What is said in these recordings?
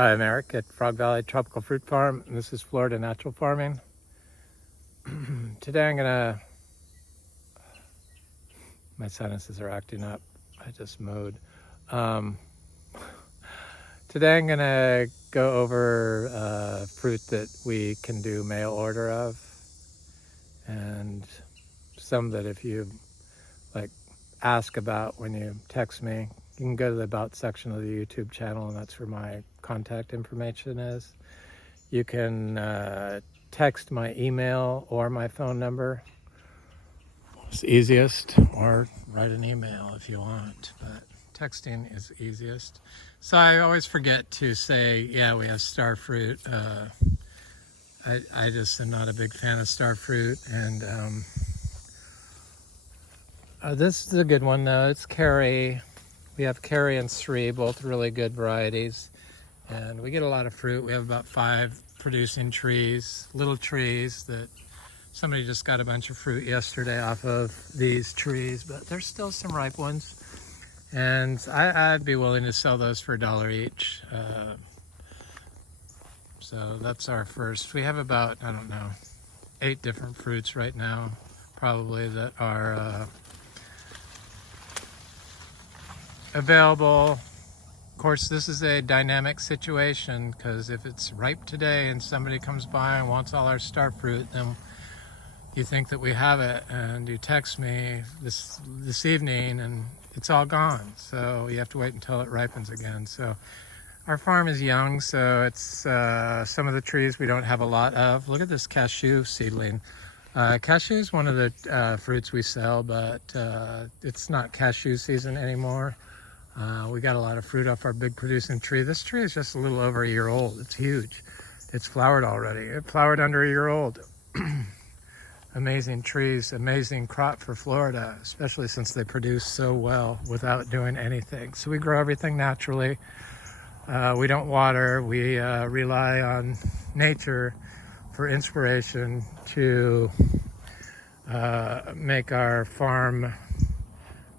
Hi, I'm Eric at Frog Valley Tropical Fruit Farm, and this is Florida Natural Farming. Today my sinuses are acting up. I just mowed. Um, Today I'm gonna go over fruit that we can do mail order of, and some that if you ask about when you text me, you can go to the About section of the YouTube channel, and that's where my contact information is. You can text my email or my phone number. It's easiest, or write an email if you want, but texting is easiest. So I always forget to say, yeah, we have star fruit. I just am not a big fan of star fruit, and this is a good one though. It's Carrie. We have Carrie and Sri, both really good varieties, and we get a lot of fruit. We have about 5 producing trees, little trees that somebody just got a bunch of fruit yesterday off of these trees, but there's still some ripe ones, and I'd be willing to sell those for $1 each. So that's our first. We have about, I don't know, 8 different fruits right now, probably, that are available. Of course, this is a dynamic situation, because if it's ripe today and somebody comes by and wants all our star fruit, then you think that we have it, and you text me this evening and it's all gone. So you have to wait until it ripens again. So our farm is young, so it's some of the trees we don't have a lot of. Look at this cashew seedling. Cashew is one of the fruits we sell, but it's not cashew season anymore. We got a lot of fruit off our big producing tree. This tree is just a little over a year old. It's huge. It's flowered already. It flowered under a year old. Amazing trees, amazing crop for Florida, especially since they produce so well without doing anything. So we grow everything naturally. We don't water. We rely on nature for inspiration to make our farm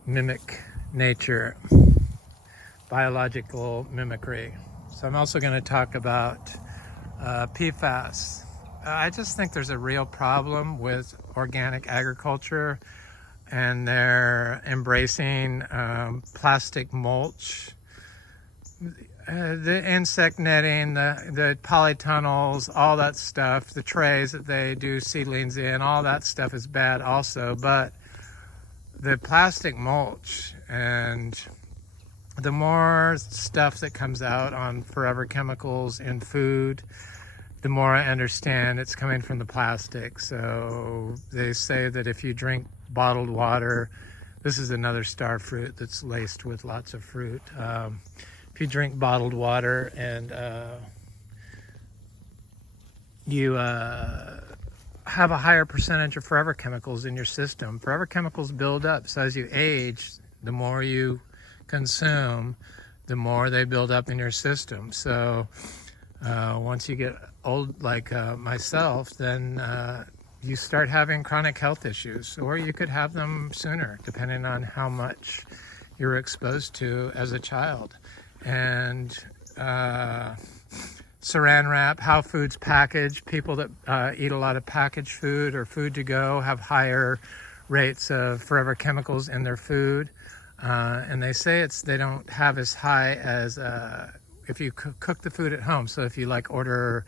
mimic nature, biological mimicry. So I'm also going to talk about PFAS. I just think there's a real problem with organic agriculture, and they're embracing plastic mulch, the insect netting, the polytunnels, all that stuff, the trays that they do seedlings in, all that stuff is bad also. But the plastic mulch, and the more stuff that comes out on forever chemicals in food, the more I understand it's coming from the plastic. So they say that if you drink bottled water, this is another star fruit that's laced with lots of fruit. If you drink bottled water and you have a higher percentage of forever chemicals in your system, forever chemicals build up. So as you age, the more you consume, the more they build up in your system. So once you get old, like myself, then you start having chronic health issues, or you could have them sooner, depending on how much you're exposed to as a child. And saran wrap, how food's packaged, people that eat a lot of packaged food or food to go have higher rates of forever chemicals in their food. And they say they don't have as high as if you cook the food at home. So if you order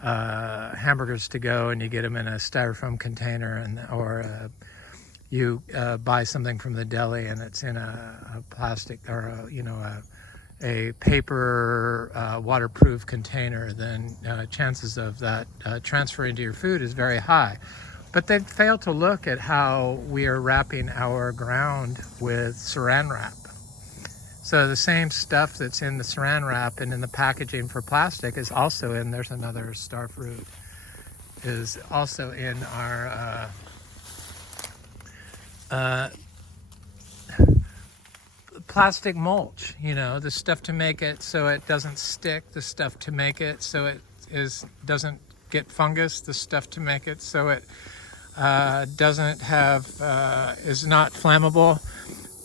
hamburgers to go and you get them in a styrofoam container, or you buy something from the deli and it's in a plastic or a paper waterproof container, then chances of that transferring to your food is very high. But they fail to look at how we are wrapping our ground with saran wrap. So the same stuff that's in the saran wrap and in the packaging for plastic is also in, there's another star fruit, is also in our plastic mulch, the stuff to make it so it doesn't stick, the stuff to make it so it doesn't get fungus, the stuff to make it so it doesn't have, is not flammable,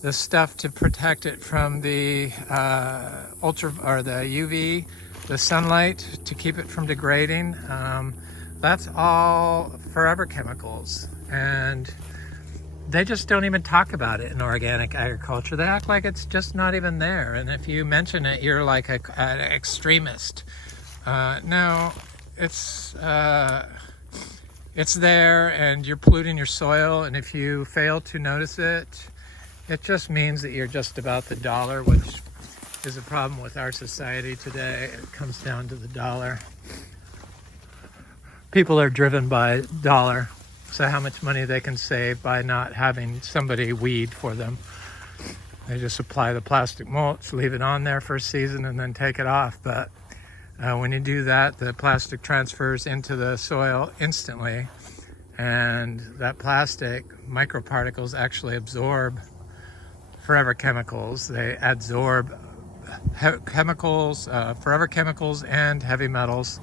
the stuff to protect it from the the UV the sunlight to keep it from degrading. That's all forever chemicals, and they just don't even talk about it in organic agriculture. They act like it's just not even there, and if you mention it, you're like an extremist. No, it's there, and you're polluting your soil, and if you fail to notice it, it just means that you're just about the dollar, which is a problem with our society today. It comes down to the dollar. People are driven by dollar, so how much money they can save by not having somebody weed for them. They just apply the plastic mulch, leave it on there for a season, and then take it off. But when you do that, the plastic transfers into the soil instantly, and that plastic microparticles actually absorb forever chemicals. They absorb chemicals, forever chemicals and heavy metals,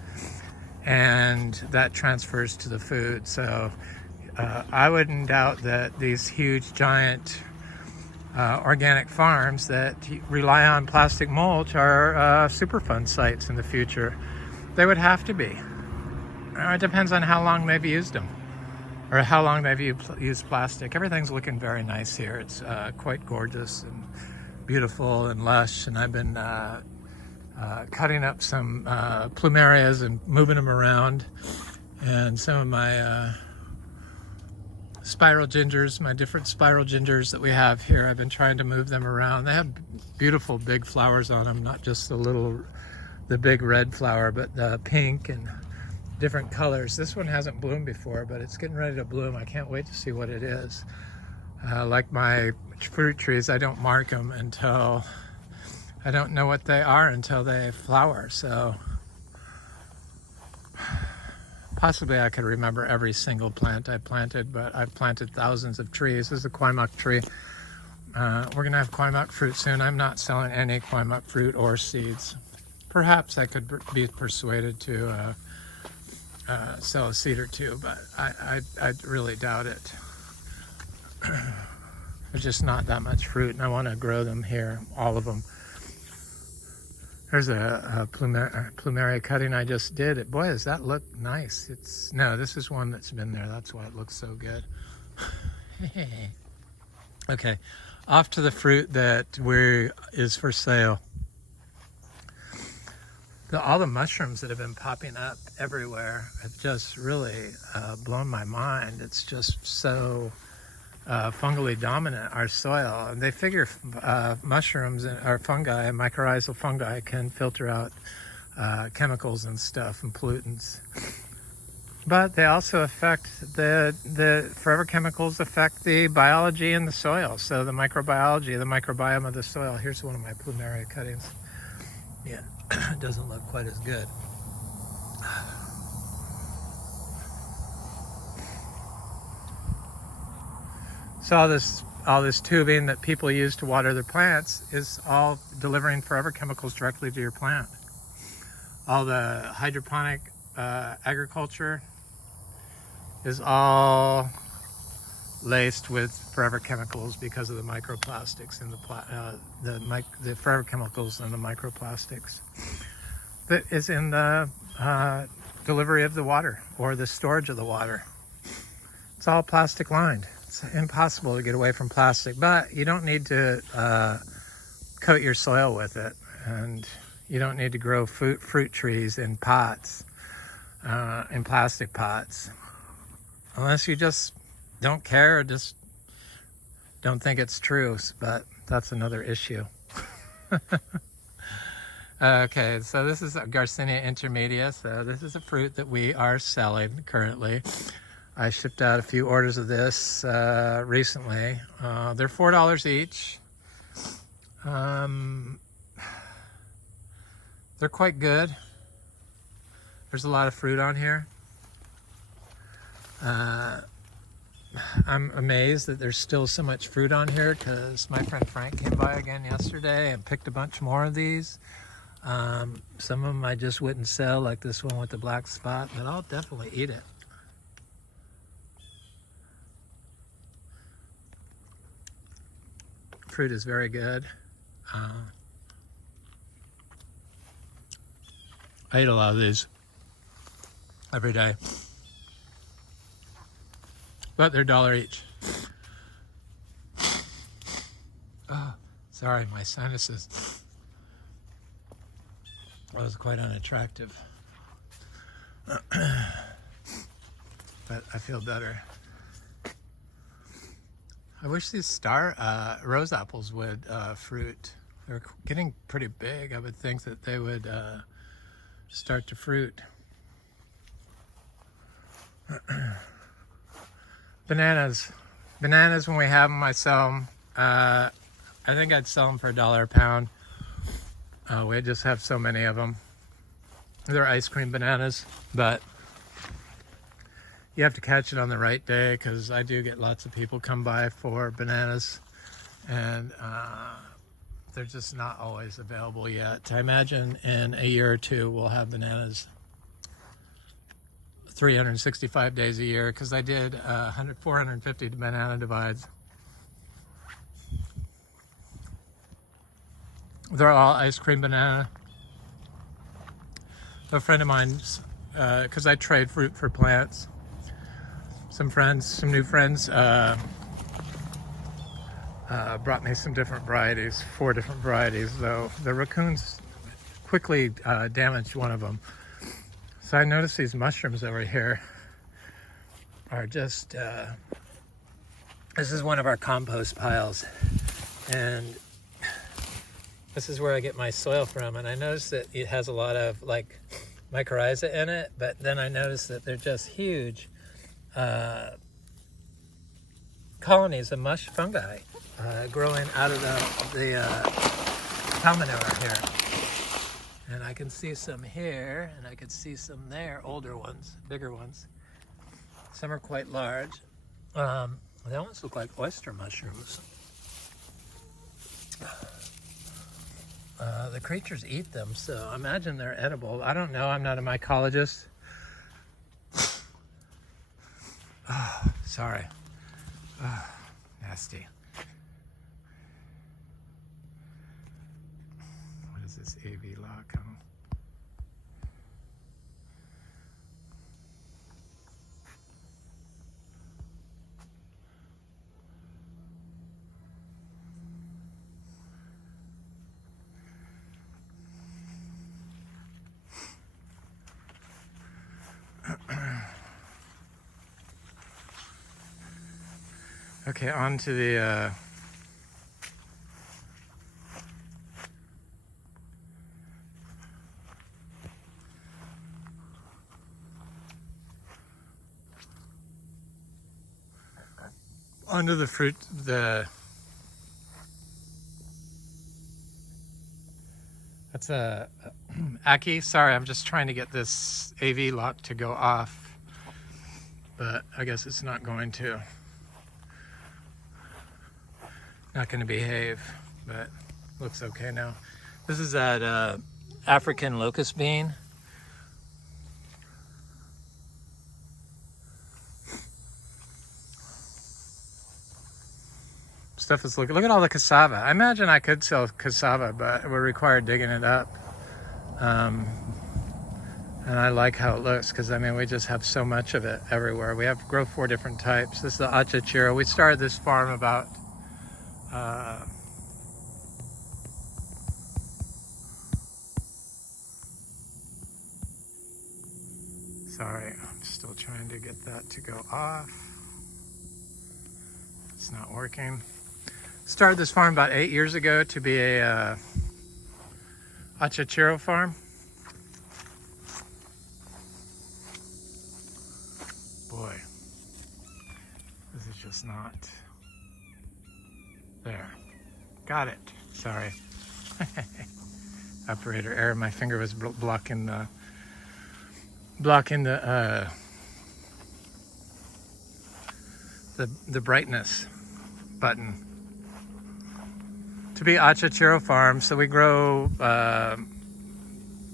and that transfers to the food. So I wouldn't doubt that these huge giant organic farms that rely on plastic mulch are Superfund sites in the future. They would have to be. It depends on how long they've used them, or how long they've used plastic. Everything's looking very nice here. It's quite gorgeous and beautiful and lush, and I've been cutting up some plumerias and moving them around, and some of my spiral gingers, my different spiral gingers that we have here, I've been trying to move them around. They have beautiful big flowers on them, not just the big red flower, but the pink and different colors. This one hasn't bloomed before, but it's getting ready to bloom. I can't wait to see what it is. Like my fruit trees, I don't mark them until I don't know what they are until they flower. So possibly I could remember every single plant I planted, but I've planted thousands of trees. This is a Quaimak tree. We're gonna have Quaimak fruit soon. I'm not selling any Quaimak fruit or seeds. Perhaps I could be persuaded to sell a seed or two, but I really doubt it. There's just not that much fruit, and I want to grow them here, all of them. There's a plumeria cutting I just did. Boy, does that look nice. No, this is one that's been there. That's why it looks so good. Okay, off to the fruit that is for sale. All the mushrooms that have been popping up everywhere have just really blown my mind. It's just so fungally dominant, our soil. And they figure mushrooms or fungi, mycorrhizal fungi, can filter out chemicals and stuff and pollutants. But they also affect the forever chemicals affect the biology in the soil. So the microbiology, the microbiome of the soil. Here's one of my plumeria cuttings. Yeah, it doesn't look quite as good. So all this tubing that people use to water their plants is all delivering forever chemicals directly to your plant. All the hydroponic agriculture is all laced with forever chemicals because of the microplastics in the forever chemicals and the microplastics that is in the delivery of the water or the storage of the water. It's all plastic lined. It's impossible to get away from plastic, but you don't need to coat your soil with it, and you don't need to grow fruit trees in pots, in plastic pots, unless you just don't care or just don't think it's true, but that's another issue. Okay, so this is a Garcinia intermedia. So this is a fruit that we are selling currently. I shipped out a few orders of this recently. They're $4 each. They're quite good. There's a lot of fruit on here. I'm amazed that there's still so much fruit on here because my friend Frank came by again yesterday and picked a bunch more of these. Some of them I just wouldn't sell, like this one with the black spot, but I'll definitely eat it. Fruit is very good. I eat a lot of these every day. But they're $1 each. Oh, sorry, my sinuses. That was quite unattractive. But I feel better. I wish these rose apples would fruit. They're getting pretty big. I would think that they would start to fruit. Bananas. Bananas, when we have them, I sell them. I think I'd sell them for $1 a pound. We just have so many of them. They're ice cream bananas, but you have to catch it on the right day, because I do get lots of people come by for bananas, and they're just not always available yet. I imagine in a year or two we'll have bananas 365 days a year, because I did 450 banana divides. They're all ice cream banana. A friend of mine's, because I trade fruit for plants, some new friends brought me some different varieties, 4 different varieties, though the raccoons quickly damaged one of them. So I noticed these mushrooms over here are just, this is one of our compost piles, and this is where I get my soil from, and I noticed that it has a lot of like mycorrhiza in it, but then I noticed that they're just huge colonies of fungi growing out of the cow manure here. And I can see some here, and I can see some there, older ones, bigger ones. Some are quite large. They almost look like oyster mushrooms. The creatures eat them, so I imagine they're edible. I don't know, I'm not a mycologist. Oh, sorry. Oh, nasty. What is this AV lock on? Okay, on to the onto the fruit. That's a Aki. Sorry, I'm just trying to get this AV lock to go off, but I guess it's not going to. Not going to behave, but looks okay now. This is that African locust bean. Stuff is look at all the cassava. I imagine I could sell cassava, but it would require digging it up. And I like how it looks, because I mean we just have so much of it everywhere. We grow 4 different types. This is the Achachairu. We started this farm about sorry, I'm still trying to get that to go off. It's not working. Started this farm about 8 years ago to be a Achachairu farm. Boy, this is just not there. Got it. Sorry. Operator error. My finger was blocking the brightness button. To be Achachairu farm, so we grow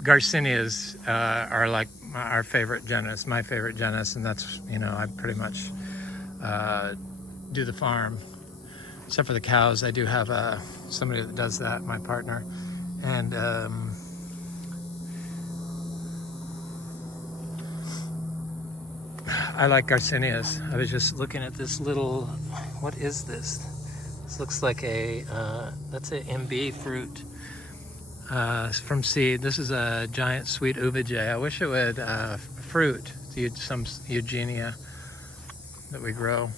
Garcinias are like our favorite genus, my favorite genus, and that's, you know, I pretty much do the farm, except for the cows. I do have somebody that does that, my partner, and I like Garcinias. I was just looking at this little, what is this? This looks like a, that's an MB fruit from seed. This is a giant sweet uva. I wish it would fruit. Some Eugenia that we grow.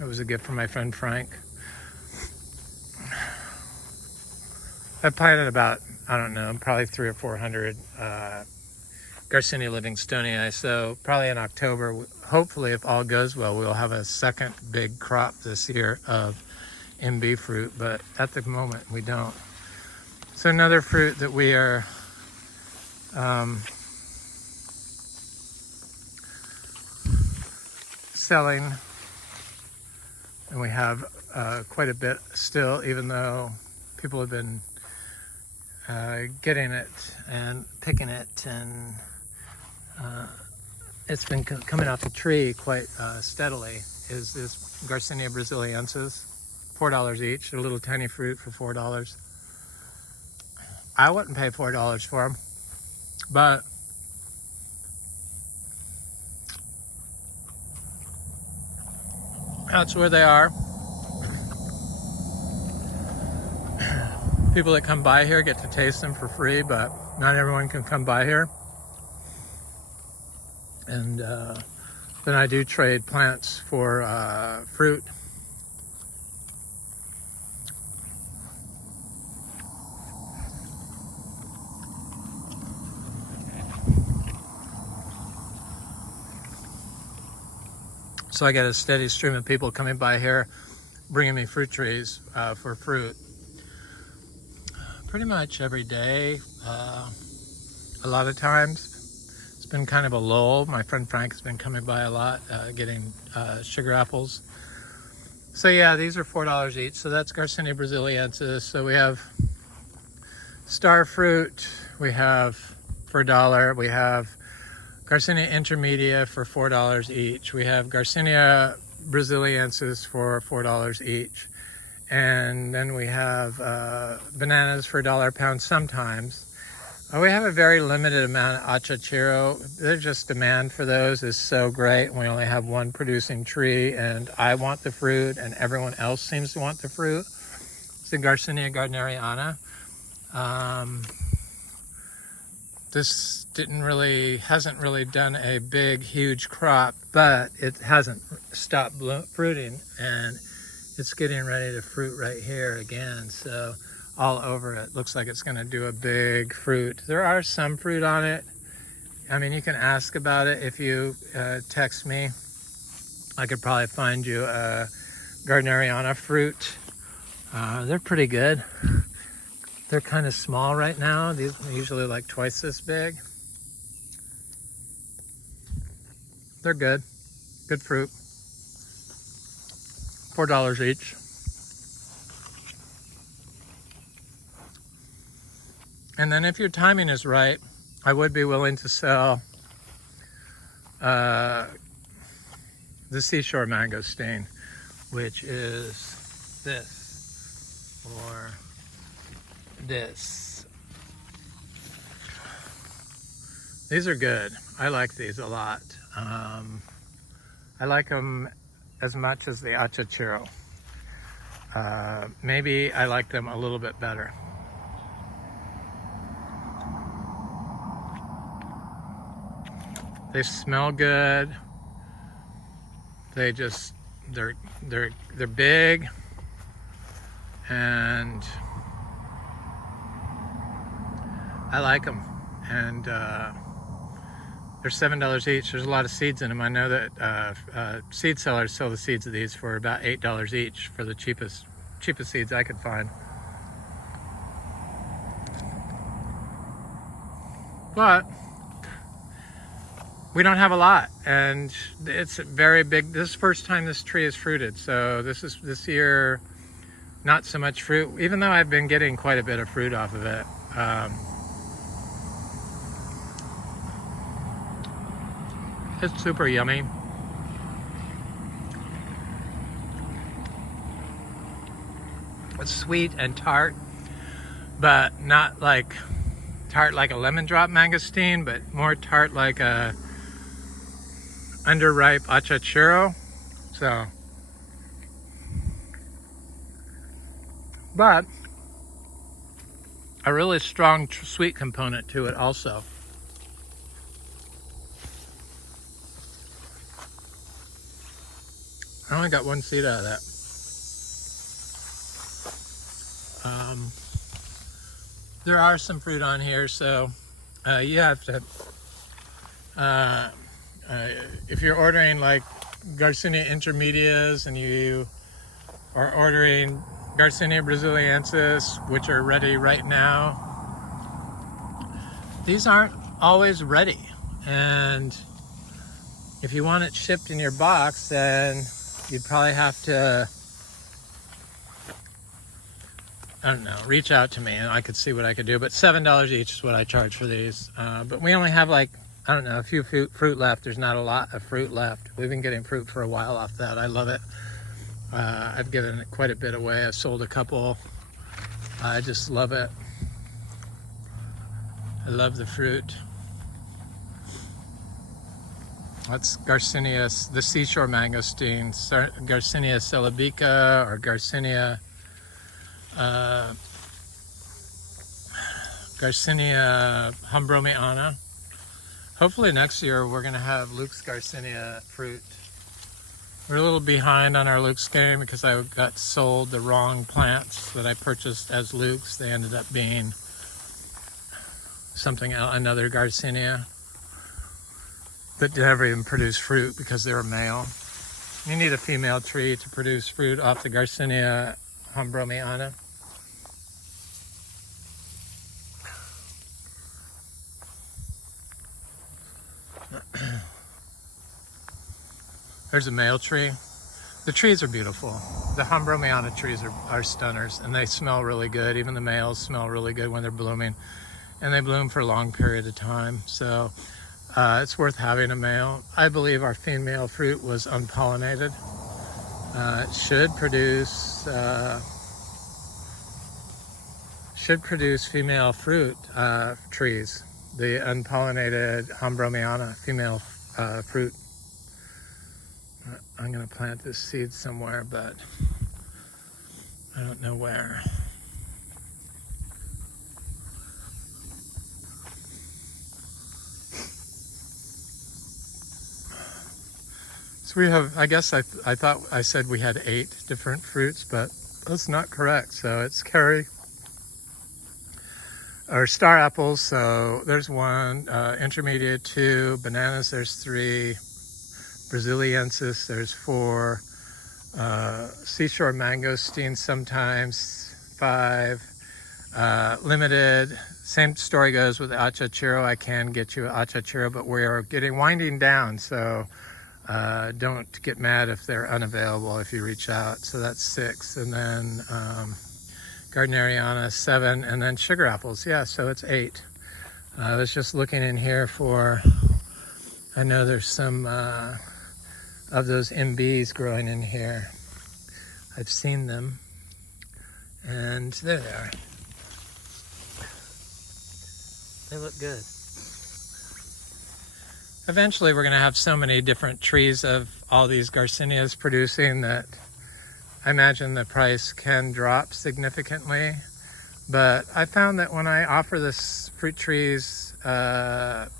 It was a gift from my friend Frank. I planted about, I don't know, probably 300 or 400 Garcinia Livingstonii. So probably in October, hopefully if all goes well, we'll have a second big crop this year of MB fruit, but at the moment we don't. So another fruit that we are selling, and we have quite a bit still, even though people have been getting it and picking it, and it's been coming off the tree quite steadily, is this Garcinia brasiliensis, $4 each. They're a little tiny fruit for $4. I wouldn't pay $4 for them, but that's where they are. People that come by here get to taste them for free, but not everyone can come by here. And then I do trade plants for fruit. So I get a steady stream of people coming by here, bringing me fruit trees for fruit. Pretty much every day. A lot of times it's been kind of a lull. My friend Frank has been coming by a lot, getting sugar apples. So yeah, these are $4 each. So that's Garcinia brasiliensis. So we have star fruit, we have for $1, we have Garcinia intermedia for $4 each. We have Garcinia brasiliensis for $4 each. And then we have bananas for $1 a pound sometimes. We have a very limited amount of Achachairu. There's just demand for those is so great. We only have one producing tree, and I want the fruit, and everyone else seems to want the fruit. It's the Garcinia gardneriana. This hasn't really done a big, huge crop, but it hasn't stopped fruiting, and it's getting ready to fruit right here again. So all over it looks like it's going to do a big fruit. There are some fruit on it. I mean, you can ask about it if you text me. I could probably find you a gardneriana fruit. They're pretty good. They're kind of small right now. These are usually like twice this big. They're good. Good fruit. $4 each. And then if your timing is right, I would be willing to sell the Seashore Mangosteen, which is this or this. These are good. I like these a lot. I like them as much as the Achachairu. Maybe I like them a little bit better. They smell good. They're big, and I like them. And they're $7 each. There's a lot of seeds in them. I know that seed sellers sell the seeds of these for about $8 each for the cheapest seeds I could find. But we don't have a lot, and it's very big. This is the first time this tree is fruited, so this year not so much fruit, even though I've been getting quite a bit of fruit off of it. It's super yummy. It's sweet and tart, but not like tart like a lemon drop mangosteen, but more tart like a underripe Achachairu. So, but a really strong sweet component to it also. I only got one seed out of that. There are some fruit on here, so you have to, if you're ordering like Garcinia intermedias and you are ordering Garcinia brasiliensis, which are ready right now, these aren't always ready. And if you want it shipped in your box, then you'd probably have to, I don't know, reach out to me and I could see what I could do. But $7 each is what I charge for these. But we only have like, I don't know, a few fruit left. There's not a lot of fruit left. We've been getting fruit for a while off that. I love it. I've given quite a bit away. I've sold a couple. I just love it. I love the fruit. That's Garcinia, the Seashore Mangosteen, Garcinia celebica or Garcinia humbromiana. Hopefully next year we're going to have Luke's Garcinia fruit. We're a little behind on our Luke's game because I got sold the wrong plants that I purchased as Luke's. They ended up being something else, another Garcinia that never even produced fruit because they were male. You need a female tree to produce fruit off the Garcinia humbromiana. There's a male tree. The trees are beautiful. The humbromiana trees are stunners, and they smell really good. Even the males smell really good when they're blooming, and they bloom for a long period of time. So it's worth having a male. I believe our female fruit was unpollinated. It should produce female fruit trees. The unpollinated humbromiana female fruit. I'm going to plant this seed somewhere, but I don't know where. So we have, I guess I thought I said we had 8 different fruits, but that's not correct. So it's cherry, or star apples. So there's 1, intermediate 2, bananas there's 3, brasiliensis there's 4, Seashore mangosteen sometimes 5, limited. Same story goes with Achachairu. I can get you Achachairu, but we are winding down, so don't get mad if they're unavailable if you reach out. So that's 6, and then gardneriana 7, and then sugar apples. Yeah, so it's 8. I was just looking in here for, I know there's some of those MBs growing in here. I've seen them, and there they are. They look good. Eventually we're going to have so many different trees of all these Garcinias producing that I imagine the price can drop significantly. But I found that when I offer this fruit trees at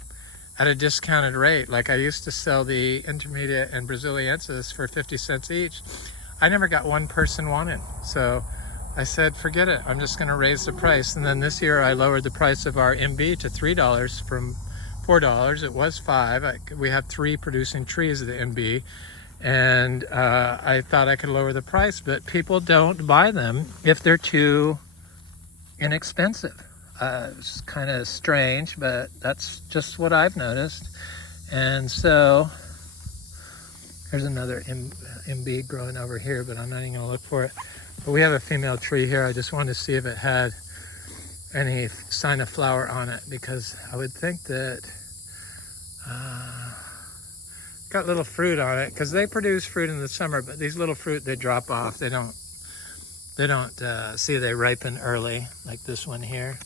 a discounted rate, like I used to sell the intermedia and brasiliensis for 50 cents each, I never got one person wanted. So I said, forget it, I'm just going to raise the price. And then this year I lowered the price of our MB to $3 from $4. It was $5. We have 3 producing trees of the MB, and I thought I could lower the price, but people don't buy them if they're too inexpensive. It's kind of strange, but that's just what I've noticed. And so there's another MB growing over here, but I'm not even going to look for it. But we have a female tree here. I just wanted to see if it had any sign of flower on it, because I would think that got little fruit on it, because they produce fruit in the summer, but these little fruit, they drop off. They don't see, they ripen early, like this one here.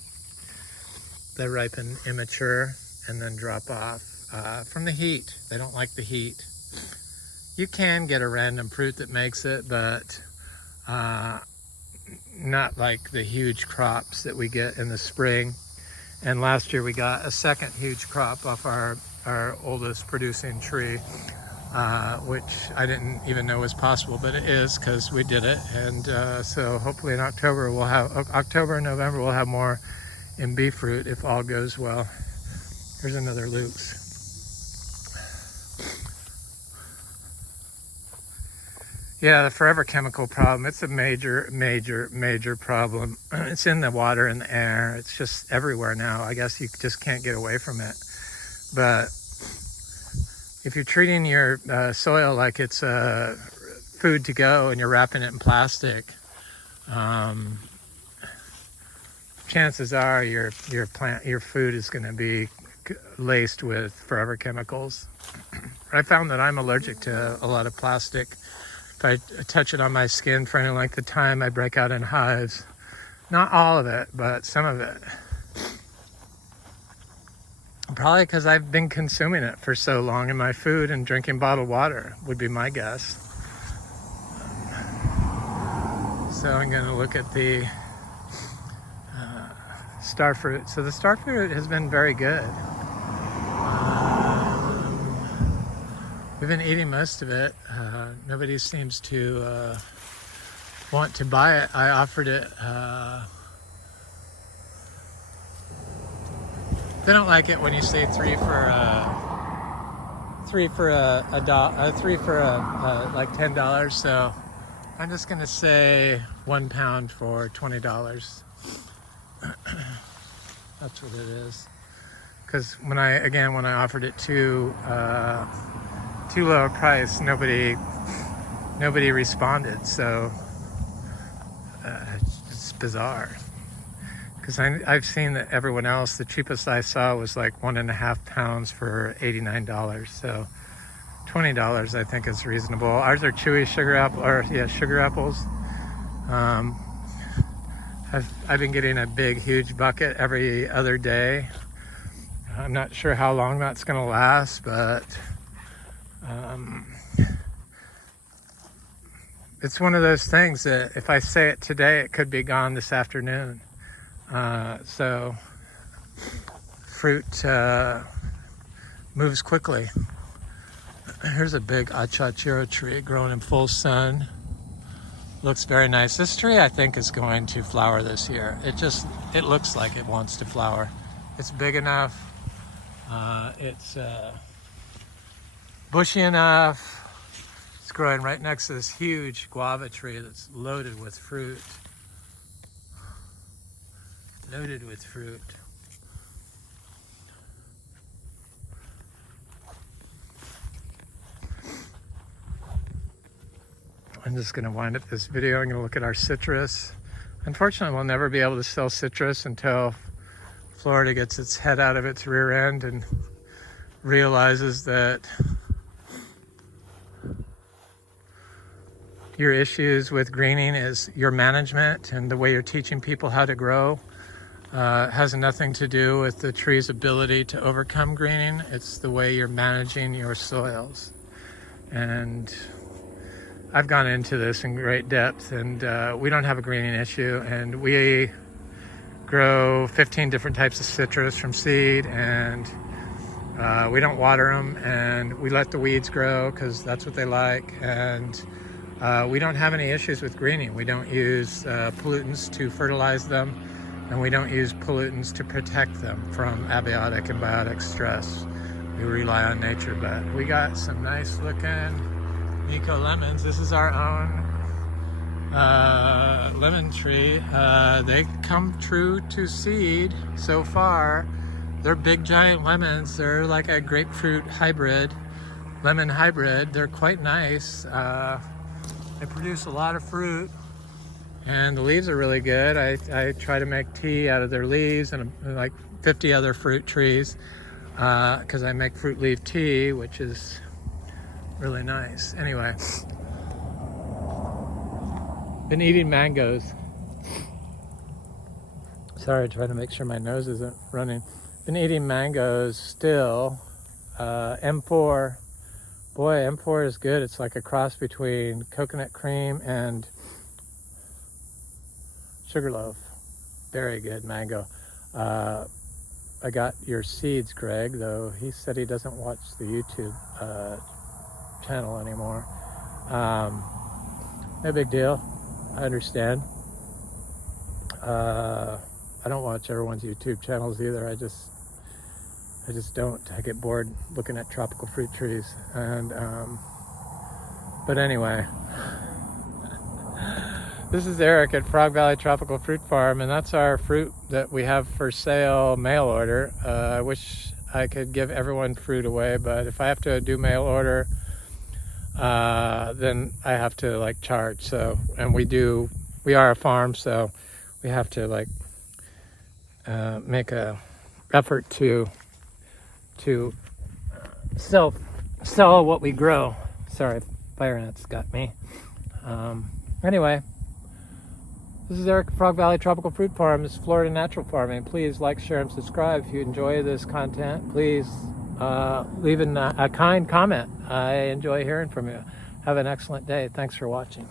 They ripen immature, and then drop off from the heat. They don't like the heat. You can get a random fruit that makes it, but not like the huge crops that we get in the spring. And last year we got a second huge crop off our oldest producing tree, which I didn't even know was possible, but it is because we did it. And so hopefully in October and November we'll have more in bee fruit if all goes well. Here's another Luke's. Yeah, the forever chemical problem, it's a major, major, major problem. It's in the water and the air. It's just everywhere now. I guess you just can't get away from it. But if you're treating your soil like it's food to go and you're wrapping it in plastic, chances are your food is going to be laced with forever chemicals. I found that I'm allergic to a lot of plastic. If I touch it on my skin for any length of time, I break out in hives. Not all of it, but some of it. Probably because I've been consuming it for so long in my food and drinking bottled water would be my guess. So I'm going to look at the starfruit. So the starfruit has been very good. We've been eating most of it. Nobody seems to want to buy it. I offered it. They don't like it when you say three for like $10. So I'm just gonna say 1 pound for $20. That's what it is. Because when I offered it too low a price, nobody responded. So it's bizarre. Because I've seen that everyone else, the cheapest I saw was like 1.5 pounds for $89. So $20 I think is reasonable. Ours are chewy sugar apples. I've been getting a big, huge bucket every other day. I'm not sure how long that's going to last, but it's one of those things that if I say it today, it could be gone this afternoon. So fruit moves quickly. Here's a big Achachairu tree growing in full sun. Looks very nice. This tree I think is going to flower this year. It looks like it wants to flower. It's big enough. It's bushy enough. It's growing right next to this huge guava tree that's loaded with fruit. Loaded with fruit. I'm just going to wind up this video. I'm going to look at our citrus. Unfortunately, we'll never be able to sell citrus until Florida gets its head out of its rear end and realizes that your issues with greening is your management and the way you're teaching people how to grow. Has nothing to do with the tree's ability to overcome greening. It's the way you're managing your soils. And I've gone into this in great depth, and we don't have a greening issue, and we grow 15 different types of citrus from seed, and we don't water them, and we let the weeds grow because that's what they like, and we don't have any issues with greening. We don't use pollutants to fertilize them, and we don't use pollutants to protect them from abiotic and biotic stress. We rely on nature, but we got some nice looking Nico lemons. This is our own lemon tree. They come true to seed so far. They're big giant lemons. They're like a grapefruit hybrid, lemon hybrid. They're quite nice. They produce a lot of fruit, and the leaves are really good. I try to make tea out of their leaves and like 50 other fruit trees because I make fruit leaf tea, which is really nice. Anyway, been eating mangoes. Sorry, trying to make sure my nose isn't running. Been eating mangoes still. M4. Boy, M4 is good. It's like a cross between coconut cream and sugarloaf. Very good mango. I got your seeds, Greg, though he said he doesn't watch the YouTube channel anymore. No big deal. I understand. I don't watch everyone's YouTube channels either. I just don't. I get bored looking at tropical fruit trees. And but anyway, this is Eric at Frog Valley Tropical Fruit Farm, and that's our fruit that we have for sale, mail order. I wish I could give everyone fruit away, but if I have to do mail order, then I have to like charge. So, and we are a farm, so we have to like make a effort to sell what we grow. Sorry, fire ants got me. Anyway, this is Eric, Frog Valley Tropical Fruit Farm. This is Florida Natural Farming. Please like, share, and subscribe. If you enjoy this content, please leave a kind comment. I enjoy hearing from you. Have an excellent day. Thanks for watching.